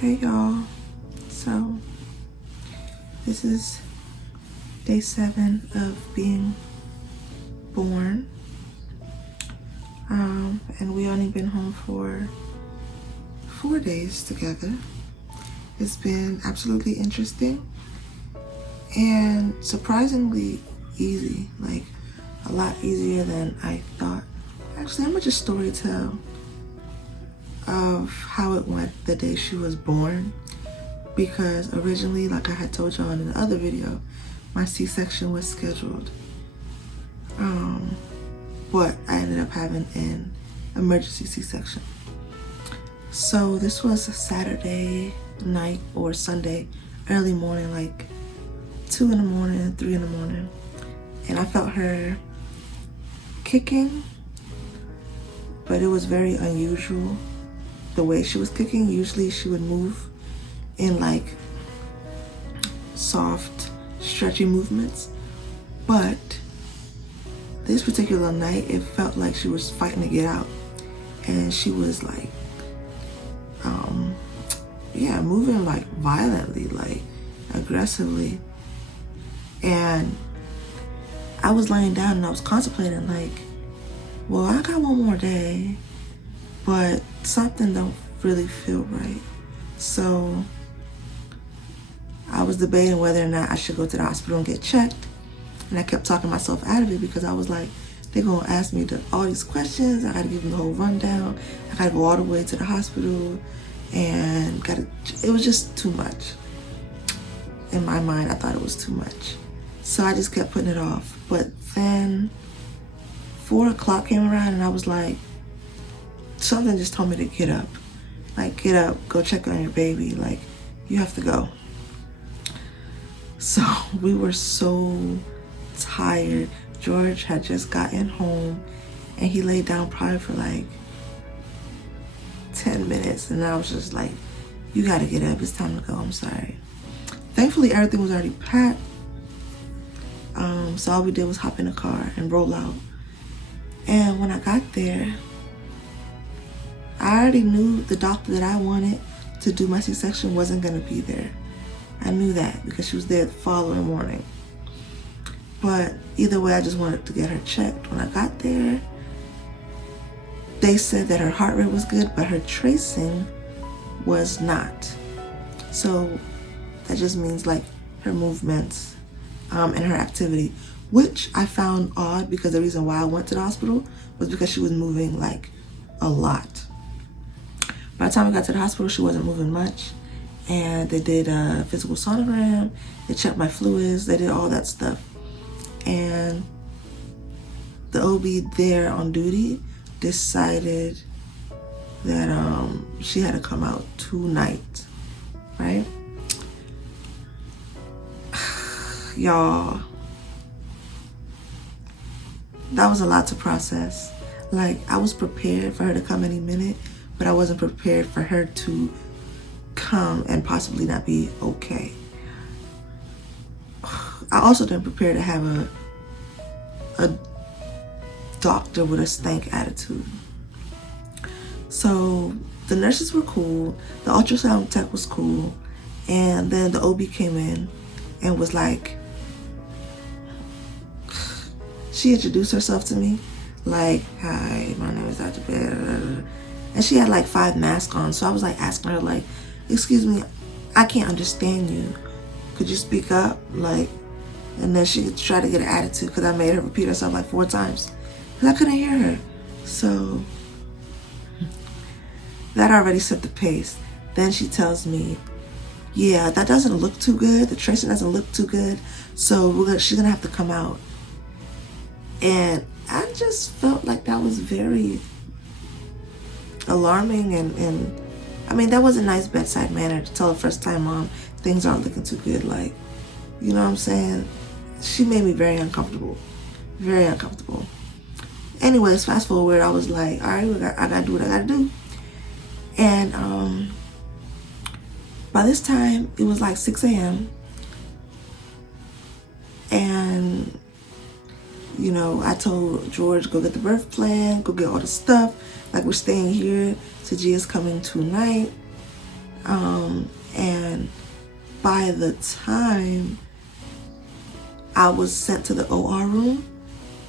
Hey y'all, so this is day 7 of being born, and we only been home for 4 days together. It's been absolutely interesting and surprisingly easy, like a lot easier than I thought. Actually, I'm gonna just story tell of how it went the day she was born, because originally, like I had told y'all in the other video, my C-section was scheduled, but I ended up having an emergency C-section. So this was a Saturday night or Sunday early morning, like 2 in the morning, 3 in the morning, and I felt her kicking, but it was very unusual the way she was kicking. Usually she would move in like soft, stretchy movements, but this particular night it felt like she was fighting to get out, and she was like moving like violently, like aggressively. And I was laying down and I was contemplating, like, well, I got one more day, but something don't really feel right. So I was debating whether or not I should go to the hospital and get checked. And I kept talking myself out of it because I was like, they're gonna ask me all these questions. I gotta give them the whole rundown. I gotta go all the way to the hospital, and it was just too much. In my mind, I thought it was too much. So I just kept putting it off. But then 4 o'clock came around and I was like, something just told me to get up. Like, get up, go check on your baby. Like, you have to go. So we were so tired. George had just gotten home and he laid down probably for like 10 minutes, and I was just like, you gotta get up, it's time to go, I'm sorry. Thankfully everything was already packed, so all we did was hop in the car and roll out. And when I got there, I already knew the doctor that I wanted to do my C-section wasn't gonna be there. I knew that because she was there the following morning. But either way, I just wanted to get her checked. When I got there, they said that her heart rate was good, but her tracing was not. So that just means like her movements and her activity, which I found odd because the reason why I went to the hospital was because she was moving like a lot. By the time I got to the hospital, she wasn't moving much, and they did a physical sonogram, they checked my fluids, they did all that stuff. And the OB there on duty decided that she had to come out tonight, right? Y'all, that was a lot to process. Like, I was prepared for her to come any minute, but I wasn't prepared for her to come and possibly not be okay. I also didn't prepare to have a doctor with a stank attitude. So the nurses were cool, the ultrasound tech was cool, and then the OB came in and was like, she introduced herself to me, like, hi, my name is Dr. Bear, and she had like 5 masks on. So I was like asking her, like, excuse me, I can't understand you, could you speak up? Like, and then she tried to get an attitude because I made her repeat herself like 4 times because I couldn't hear her. So that already set the pace. Then she tells me, yeah, that doesn't look too good, the tracing doesn't look too good, so she's gonna have to come out. And I just felt like that was very alarming, and I mean, that was a nice bedside manner to tell a first-time mom things aren't looking too good. Like, you know what I'm saying? She made me very uncomfortable. Very uncomfortable. Anyways, fast forward, I was like, all right, I gotta do what I gotta do. And by this time, it was like 6 a.m. And, you know, I told George, go get the birth plan, go get all the stuff. Like, we're staying here. Sajia's coming tonight. by the time I was sent to the OR room,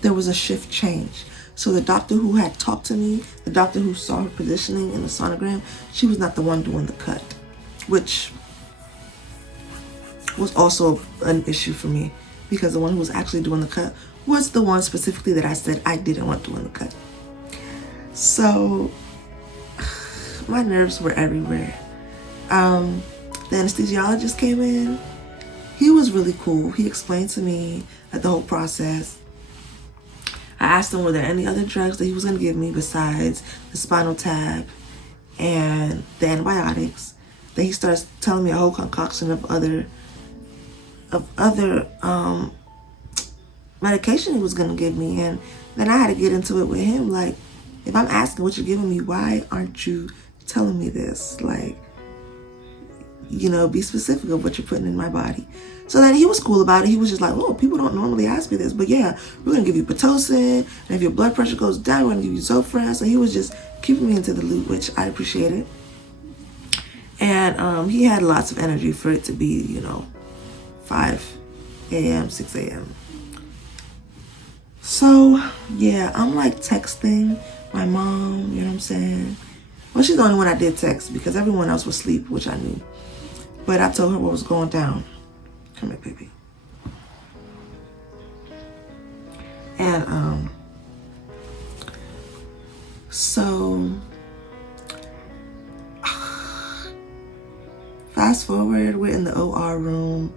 there was a shift change. So the doctor who had talked to me, the doctor who saw her positioning in the sonogram, she was not the one doing the cut, which was also an issue for me, because the one who was actually doing the cut was the one specifically that I said I didn't want doing the cut. So my nerves were everywhere. The anesthesiologist came in. He was really cool. He explained to me the whole process. I asked him were there any other drugs that he was going to give me besides the spinal tap and the antibiotics. Then he starts telling me a whole concoction of other medication he was going to give me. And then I had to get into it with him. Like, if I'm asking what you're giving me, why aren't you telling me this? Like, you know, be specific of what you're putting in my body. So then he was cool about it. He was just like, oh, people don't normally ask me this, but yeah, we're going to give you Pitocin, and if your blood pressure goes down, we're going to give you Zofran. So he was just keeping me into the loop, which I appreciated. And he had lots of energy for it to be, you know, 5 a.m., 6 a.m. So, yeah, I'm like texting my mom, you know what I'm saying? Well, she's the only one I did text because everyone else was asleep, which I knew. But I told her what was going down. Come here, baby. And so fast forward, we're in the OR room.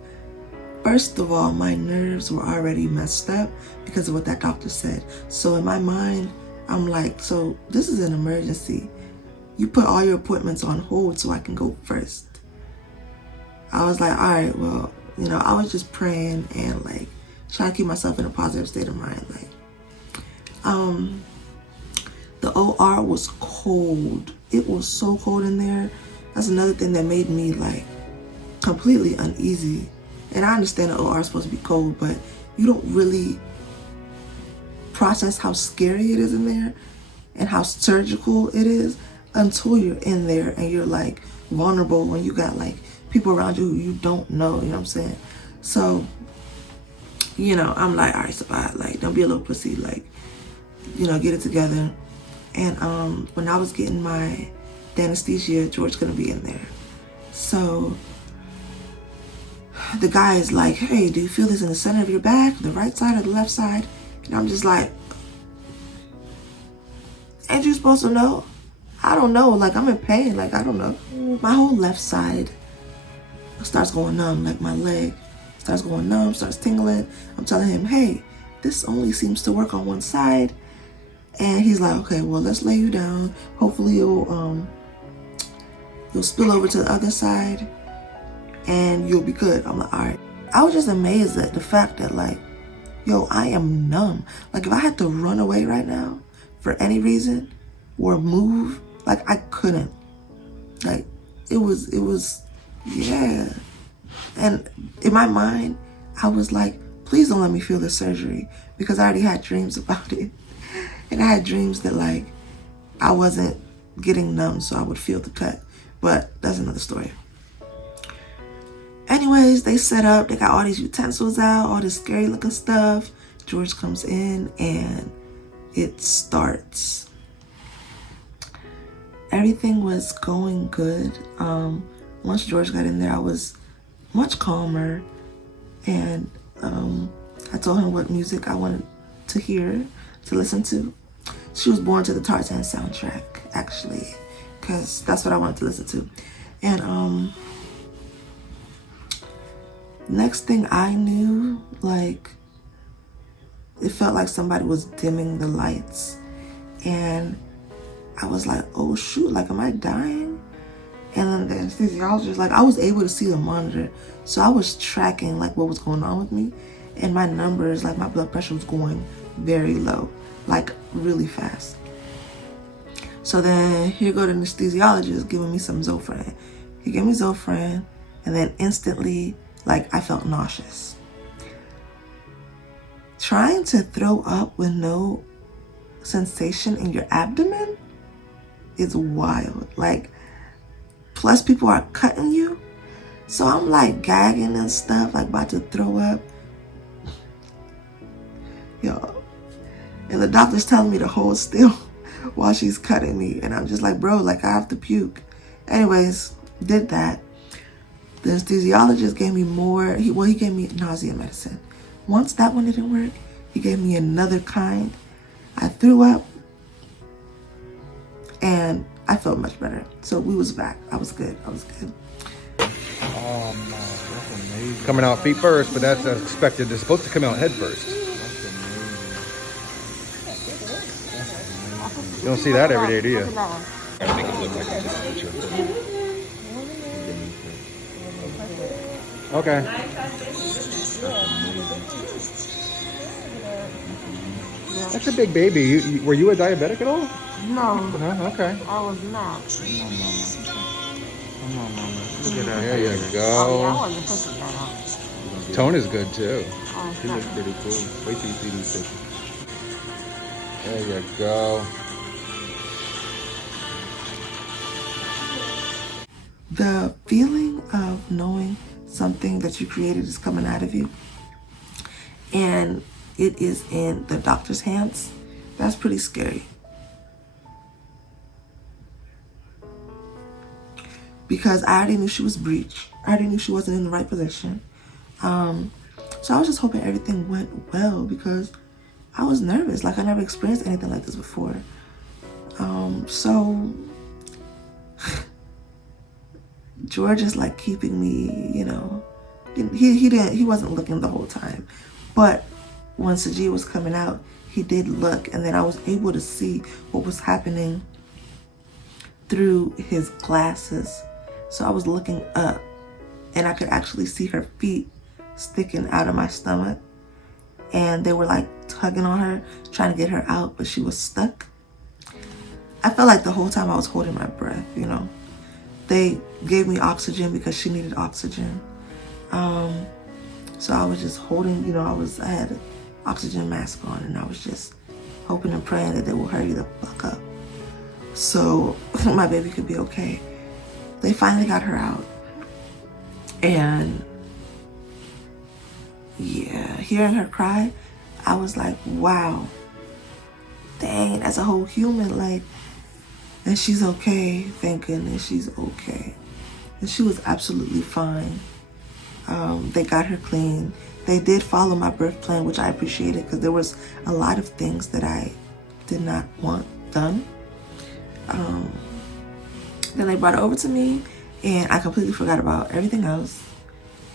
First of all, my nerves were already messed up because of what that doctor said. So in my mind, I'm like, so this is an emergency. You put all your appointments on hold so I can go first. I was like, all right, well, you know, I was just praying and like trying to keep myself in a positive state of mind. Like, the OR was cold. It was so cold in there. That's another thing that made me like completely uneasy. And I understand the OR is supposed to be cold, but you don't really process how scary it is in there and how surgical it is until you're in there and you're like vulnerable when you got like people around you who you don't know, you know what I'm saying? So, you know, I'm like, all right, Sabah, like, don't be a little pussy, like, you know, get it together. And when I was getting the anesthesia, George's gonna be in there. So the guy is like, hey, do you feel this in the center of your back, the right side or the left side? And I'm just like, ain't you supposed to know? I don't know, like, I'm in pain, like, I don't know. My whole left side starts going numb, like my leg starts going numb, starts tingling. I'm telling him, hey, this only seems to work on one side. And he's like, okay, well, let's lay you down. Hopefully you'll spill over to the other side and you'll be good. I'm like, all right. I was just amazed at the fact that, like, yo, I am numb. Like, if I had to run away right now for any reason or move, like, I couldn't. Like, it was, yeah. And in my mind, I was like, please don't let me feel the surgery, because I already had dreams about it. And I had dreams that, like, I wasn't getting numb, so I would feel the cut. But that's another story. Anyways, they set up, they got all these utensils out, all this scary looking stuff. George comes in and it starts. Everything was going good. Once George got in there, I was much calmer. And I told him what music I wanted to hear, to listen to. She was born to the Tarzan soundtrack, actually, because that's what I wanted to listen to. And next thing I knew, like, it felt like somebody was dimming the lights. And I was like, oh shoot, like, am I dying? And then the anesthesiologist, like, I was able to see the monitor. So I was tracking, like, what was going on with me. And my numbers, like, my blood pressure was going very low, like, really fast. So then here go the anesthesiologist giving me some Zofran. He gave me Zofran, and then instantly, like, I felt nauseous. Trying to throw up with no sensation in your abdomen is wild. Like, plus people are cutting you. So I'm like gagging and stuff, like about to throw up. Yo, and the doctor's telling me to hold still while she's cutting me. And I'm just like, bro, like I have to puke. Anyways, did that. The anesthesiologist gave me more. He gave me nausea medicine. Once that one didn't work, he gave me another kind. I threw up and I felt much better. So we was back. I was good. Oh man, that's amazing. Coming out feet first, but that's expected. They're supposed to come out head first. You don't see that every day, do you? Okay. That's a big baby. Were you a diabetic at all? No. Okay. I was not. Come on, mama. Look at that. There you go. Oh, yeah, I wasn't pushing that out. Tone is good too. She looks pretty cool. Wait till you see these pictures. There you go. The feeling of knowing something that you created is coming out of you and it is in the doctor's hands, that's pretty scary. Because I already knew she was breech. I already knew she wasn't in the right position. So I was just hoping everything went well because I was nervous. Like I never experienced anything like this before. So George is like keeping me, you know, he wasn't looking the whole time. But when Saji was coming out, he did look, and then I was able to see what was happening through his glasses. So I was looking up and I could actually see her feet sticking out of my stomach, and they were like tugging on her, trying to get her out, but she was stuck. I felt like the whole time I was holding my breath, you know. They gave me oxygen because she needed oxygen. So I was just holding, you know, I had an oxygen mask on, and I was just hoping and praying that they will hurry the fuck up so my baby could be okay. They finally got her out. And yeah, hearing her cry, I was like, wow, dang, that's a whole human, like, and she's okay, thank goodness she's okay. And she was absolutely fine. They got her clean. They did follow my birth plan, which I appreciated because there was a lot of things that I did not want done. Then they brought her over to me and I completely forgot about everything else.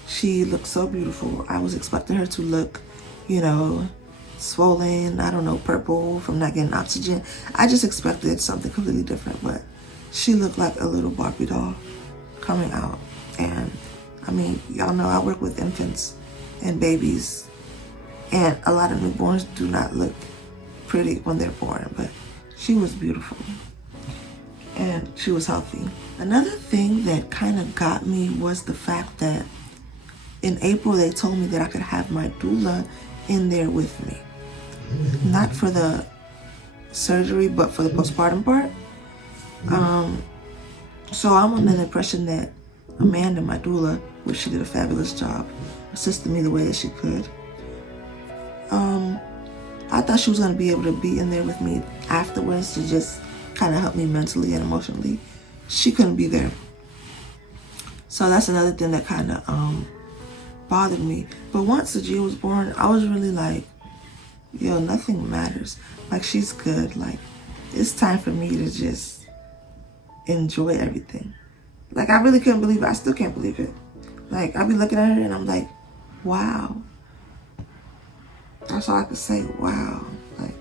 She looked so beautiful. I was expecting her to look, you know, swollen, I don't know, purple from not getting oxygen. I just expected something completely different, but she looked like a little Barbie doll coming out. And I mean, y'all know I work with infants and babies, and a lot of newborns do not look pretty when they're born, but she was beautiful and she was healthy. Another thing that kind of got me was the fact that in April they told me that I could have my doula in there with me. Not for the surgery, but for the postpartum part. So I'm under the impression that Amanda, my doula, which she did a fabulous job, assisted me the way that she could. I thought she was going to be able to be in there with me afterwards to just kind of help me mentally and emotionally. She couldn't be there. So that's another thing that kind of bothered me. But once Saji was born, I was really like, yo, nothing matters. Like, she's good. Like, it's time for me to just enjoy everything. Like, I really couldn't believe it. I still can't believe it. Like, I be looking at her and I'm like, wow. That's all I could say, wow. Like,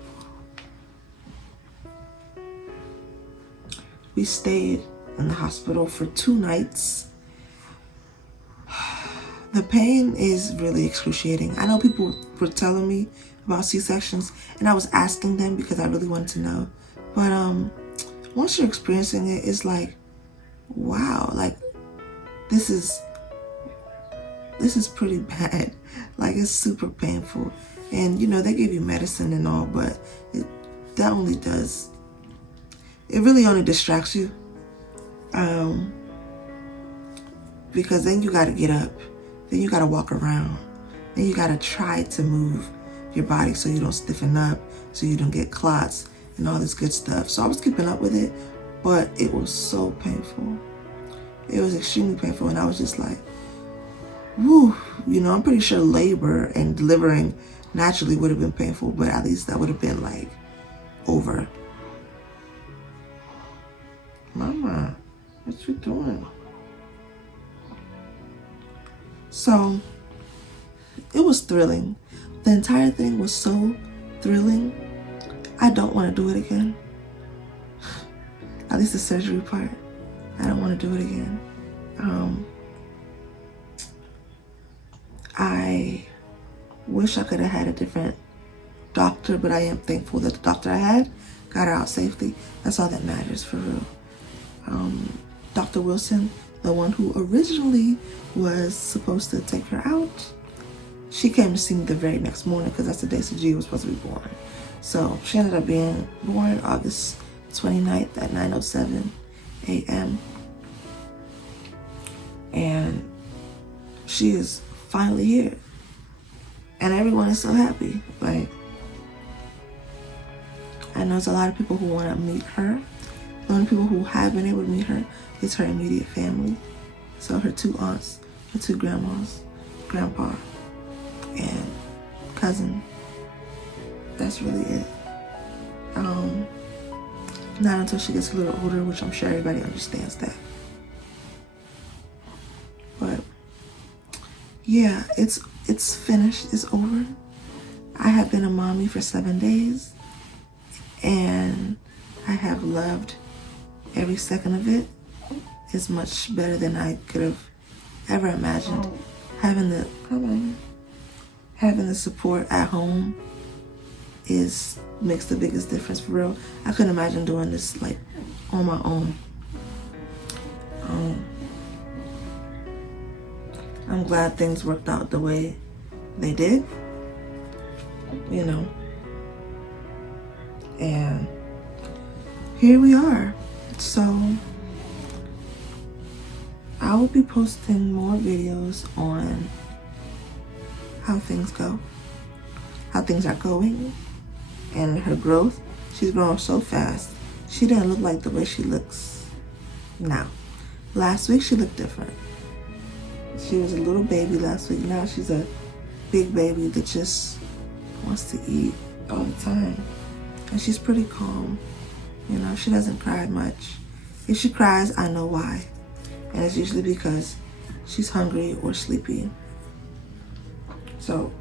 we stayed in the hospital for 2 nights. The pain is really excruciating. I know people were telling me about C-sections, and I was asking them because I really wanted to know. But once you're experiencing it, it's like, wow, like this is pretty bad. Like, it's super painful. And you know, they give you medicine and all, but it really only distracts you. because then you got to get up, then you got to walk around, then you got to try to move your body so you don't stiffen up, so you don't get clots and all this good stuff. So I was keeping up with it, but it was so painful. It was extremely painful, and I was just like, whew. You know, I'm pretty sure labor and delivering naturally would have been painful, but at least that would have been like over. Mama, what you doing? So it was thrilling. The entire thing was so thrilling. I don't want to do it again. At least the surgery part. I don't want to do it again. I wish I could have had a different doctor, but I am thankful that the doctor I had got her out safely. That's all that matters, for real. Dr. Wilson, the one who originally was supposed to take her out, she came to see me the very next morning because that's the day Sajid was supposed to be born. So she ended up being born August 29th at 9:07 a.m. And she is finally here. And everyone is so happy. Like, I know there's a lot of people who want to meet her. The only people who have been able to meet her is her immediate family. So her 2 aunts, her 2 grandmas, grandpa, and cousin. That's really it. Not until she gets a little older, which I'm sure everybody understands that. But yeah, it's finished. It's over. I have been a mommy for 7 days, and I have loved every second of it. It's much better than I could have ever imagined. Having the support at home makes the biggest difference, for real. I couldn't imagine doing this like on my own. I'm glad things worked out the way they did, you know. And here we are. So I will be posting more videos on how things go, how things are going, and her growth. She's growing so fast. She didn't look like the way she looks now. Last week she looked different. She was a little baby last week. Now she's a big baby that just wants to eat all the time. And she's pretty calm. You know, she doesn't cry much. If she cries, I know why. And it's usually because she's hungry or sleepy. So,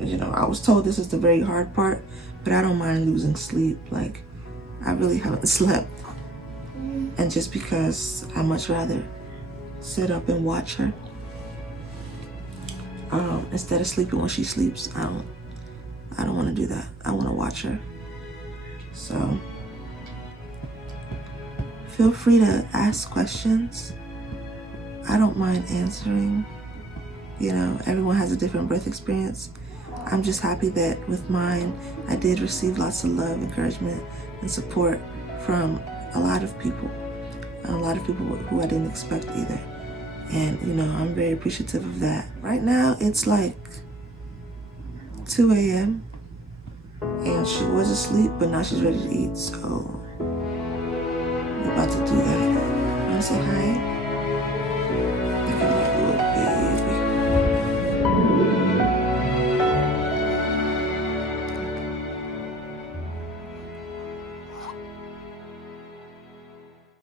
you know, I was told this is the very hard part, but I don't mind losing sleep. Like, I really haven't slept. And just because I much rather sit up and watch her instead of sleeping when she sleeps, I don't want to do that. I want to watch her. So feel free to ask questions. I don't mind answering. You know, everyone has a different birth experience. I'm just happy that with mine, I did receive lots of love, encouragement, and support from a lot of people. A lot of people who I didn't expect either. And, you know, I'm very appreciative of that. Right now, it's like 2 a.m. and she was asleep, but now she's ready to eat. So we're about to do that. You want to say hi?